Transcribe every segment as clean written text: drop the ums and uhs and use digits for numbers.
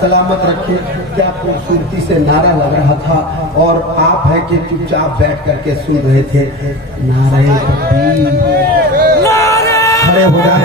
सलामत रखे। क्या खूबसूरती से नारा लग रहा था और आप है कि चुपचाप बैठ करके सुन रहे थे। नारे तकबीर, खड़े हो जाए।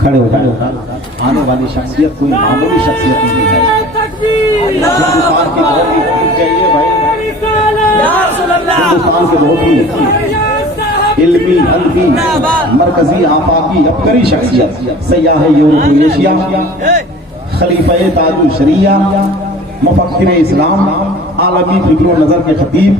खड़े हो जाए। आने वाली शख्सियत कोई मामूली शख्सियत नहीं है। हिंदुस्तान की बहुत ही चाहिए भाई, हिंदुस्तान के बहुत ही इल्मी अदबी मरकजी आफाकी अबकरी शख्सियत सयाह यूरोप एशिया खलीफा ताजु शरिया मुफक्किर इस्लाम आलमी फिक्र नजर के खतीब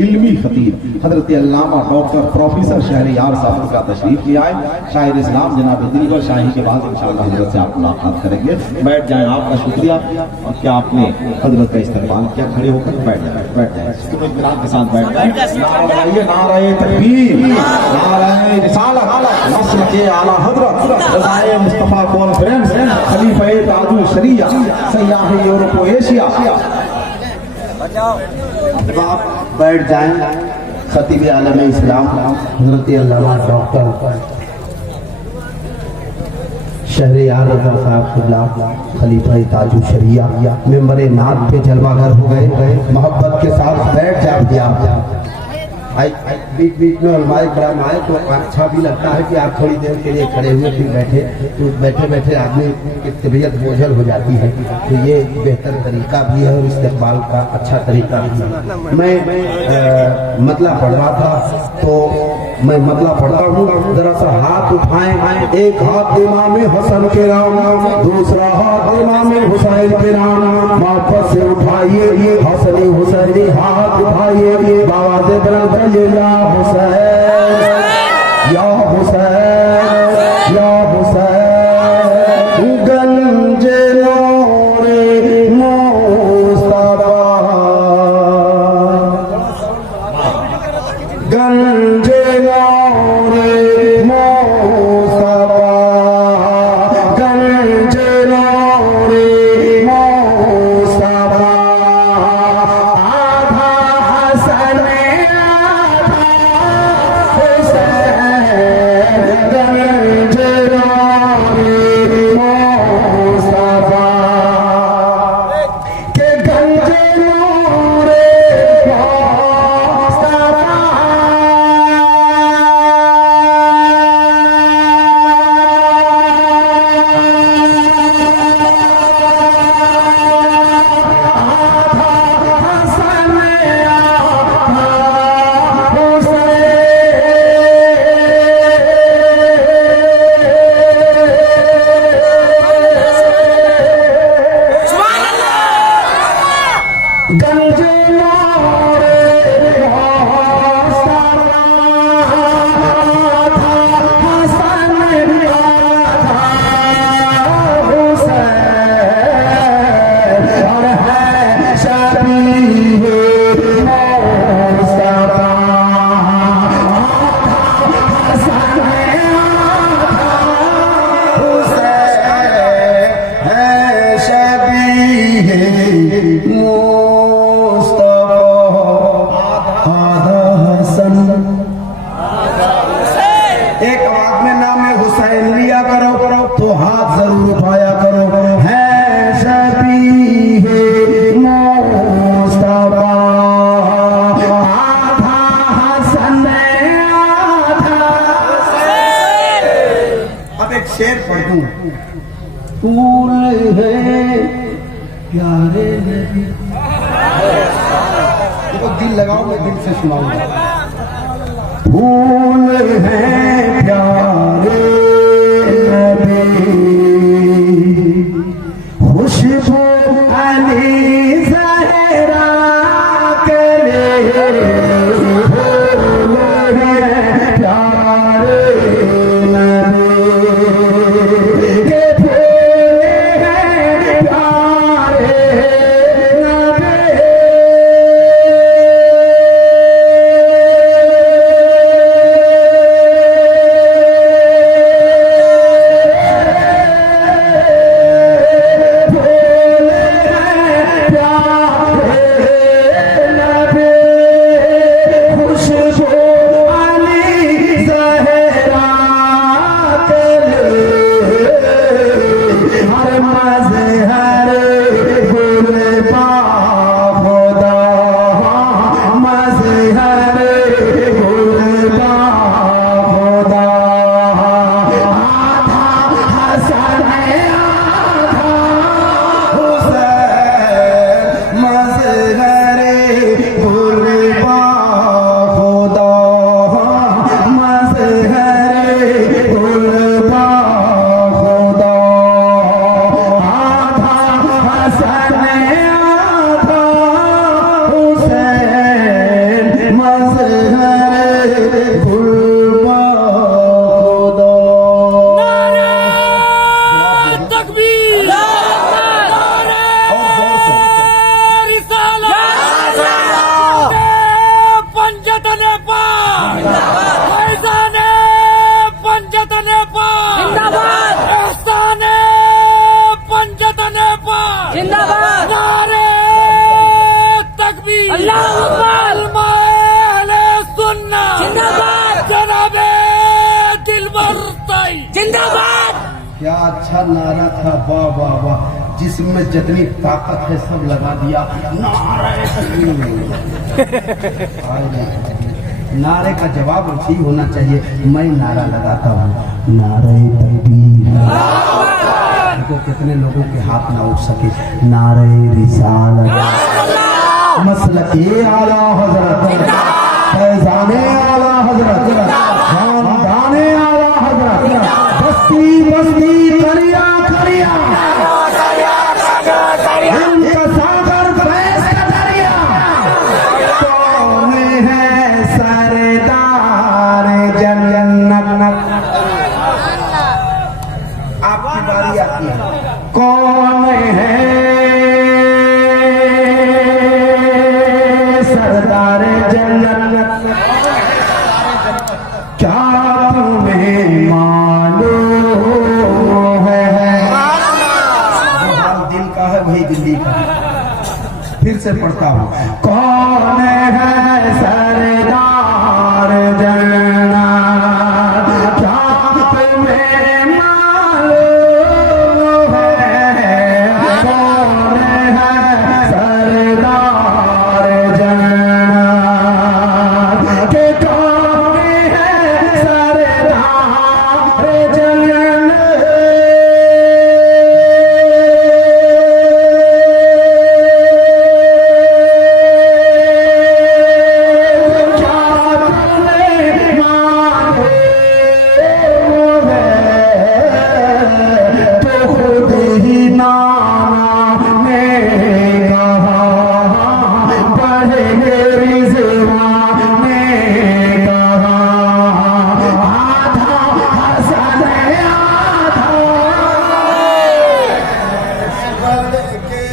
इल्मी खतीब हजरत अल्लामा डॉक्टर प्रोफेसर शहरयार साहब का तशरीफ ले आए। शायर इस्लाम जनाब दिलबर शाही के बाद इंशाअल्लाह हजरत से आप मुलाकात करेंगे। बैठ जाएं, आपका शुक्रिया। और क्या आपने हजरत का इस्तेमाल किया, खड़े होकर बैठ जाए, बैठ जाए के साथ बैठ जाए। नारे तकबीर, नारे रिसालत, मसलक आला हजरत रज़ाए मुस्तफा कॉन्फ्रेंस खलीफा ताजु शरिया सयाह यूरोप एशिया। आप बैठ जाएं। खतीब आलम इस्लाम हजरत अल्लामा डॉक्टर शहरयार रज़ा साहब खलीफा ताजु शरिया मेंबर नात पे जलवागर हो गए। मोहब्बत के साथ बैठ जाओ। बीच बीच में हमारे बड़ा माए तो अच्छा भी लगता है कि आप थोड़ी देर के लिए खड़े हुए फिर बैठे, तो बैठे बैठे आदमी की तबीयत बोझल हो जाती है। तो ये बेहतर तरीका भी है और इस्तेमाल का अच्छा तरीका भी है। मैं मतला पढ़ रहा था तो मैं मतला पढ़ता हूँ, जरा सा हाथ उठाएं। एक हाथ इमाम हसन के नाम, दूसरा हाथ इमाम हुसैन के नाम। वापस से उठाइए हसनी हुसैनी हाथ उठाइए। बाबा से बुलंद या हुसैन या हुसैन या हुसैन गंजे नूरे मुस्तफा गंजे नूरे मुस्तफा गंजे नूरे मुस्तफा आधा हसन एक आवाज में नाम हुसैन लिया करो तो हाथ जरूर उठाया करो। है शबीह मुस्तफा आधा हसन आधा। अब एक शेर पढ़ दूं। फूल है प्यारे नबी, देखो दिल लगाओ, मैं दिल से सुनाऊंगा। फूल है प्यारे नबी खुशबू अली ज़हरा के फूल है प्यारे नबी के फूल है प्यारे नबी। जिंदाबाद। क्या अच्छा नारा था, वाह वाह वाह, जिसमें जितनी ताकत है सब लगा दिया। नारे नारे का जवाब ऐसे ही होना चाहिए। मैं नारा लगाता हूँ, नारे तकबीर। देखो कितने लोगों के हाथ ना उठ सके। नारे रिसालत, मसलके आला हजरत, फैजाने आला हजरत, खानदाने आला हजरत, बस्ती बस्ती करिया करिया, इनका सागर फैज का दरिया। कौन है सरदार जन्नत? आपकी बारी आती है। कौन है सरदार जन्नत? क्या तुम्हें मालूम है? जो हाल दिल का है वही दिल्ली का है। फिर से पढ़ता हूँ, कौन है सरदार जन्नत? क्या तुम्हें मालूम है? कौन है सरदार जन्नत? के कौन है सरदार जन्नत?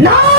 No!